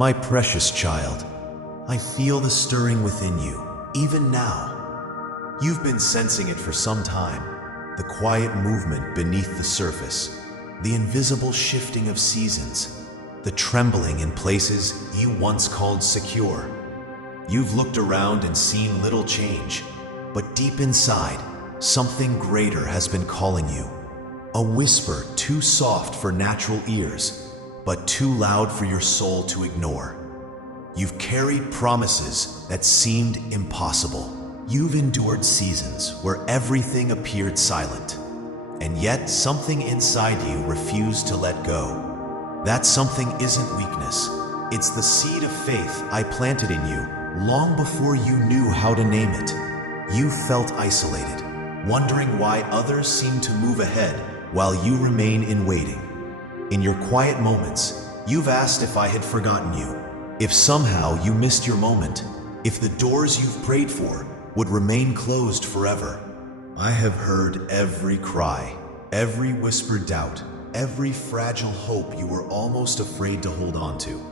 My precious child, I feel the stirring within you, even now. You've been sensing it for some time, the quiet movement beneath the surface, the invisible shifting of seasons, the trembling in places you once called secure. You've looked around and seen little change, but deep inside, something greater has been calling you. A whisper too soft for natural ears, but too loud for your soul to ignore. You've carried promises that seemed impossible. You've endured seasons where everything appeared silent, and yet something inside you refused to let go. That something isn't weakness. It's the seed of faith I planted in you long before you knew how to name it. You felt isolated, wondering why others seemed to move ahead while you remain in waiting. In your quiet moments, you've asked if I had forgotten you, if somehow you missed your moment, if the doors you've prayed for would remain closed forever. I have heard every cry, every whispered doubt, every fragile hope you were almost afraid to hold on to.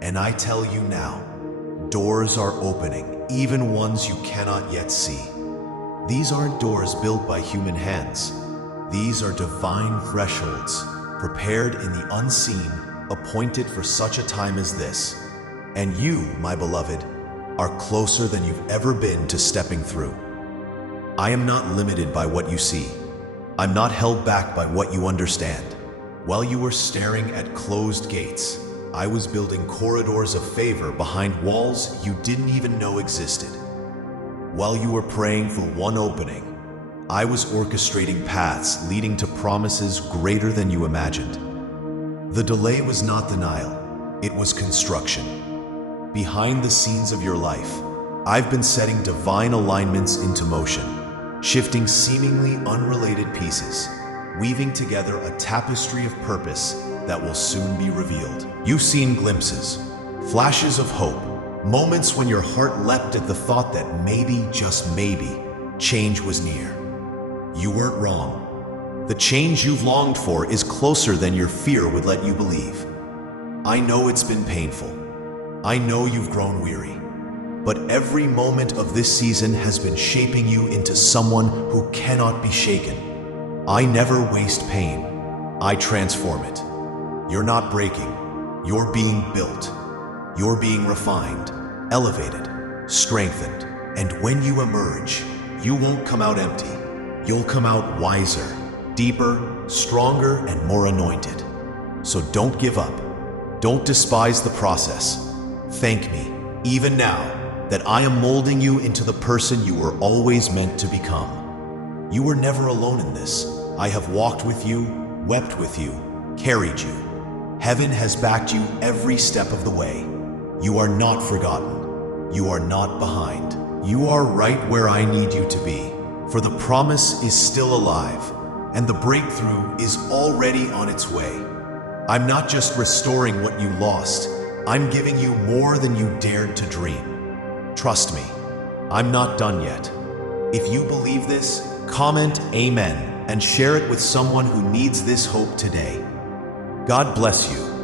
And I tell you now, doors are opening, even ones you cannot yet see. These aren't doors built by human hands. These are divine thresholds, prepared in the unseen, appointed for such a time as this. And you, my beloved, are closer than you've ever been to stepping through. I am not limited by what you see. I'm not held back by what you understand. While you were staring at closed gates, I was building corridors of favor behind walls you didn't even know existed. While you were praying for one opening, I was orchestrating paths leading to promises greater than you imagined. The delay was not denial, it was construction. Behind the scenes of your life, I've been setting divine alignments into motion, shifting seemingly unrelated pieces, weaving together a tapestry of purpose that will soon be revealed. You've seen glimpses, flashes of hope, moments when your heart leapt at the thought that maybe, just maybe, change was near. You weren't wrong. The change you've longed for is closer than your fear would let you believe. I know it's been painful. I know you've grown weary. But every moment of this season has been shaping you into someone who cannot be shaken. I never waste pain. I transform it. You're not breaking. You're being built. You're being refined, elevated, strengthened. And when you emerge, you won't come out empty. You'll come out wiser, deeper, stronger, and more anointed. So don't give up. Don't despise the process. Thank me, even now, that I am molding you into the person you were always meant to become. You were never alone in this. I have walked with you, wept with you, carried you. Heaven has backed you every step of the way. You are not forgotten. You are not behind. You are right where I need you to be, for the promise is still alive, and the breakthrough is already on its way. I'm not just restoring what you lost, I'm giving you more than you dared to dream. Trust me, I'm not done yet. If you believe this, comment Amen and share it with someone who needs this hope today. God bless you.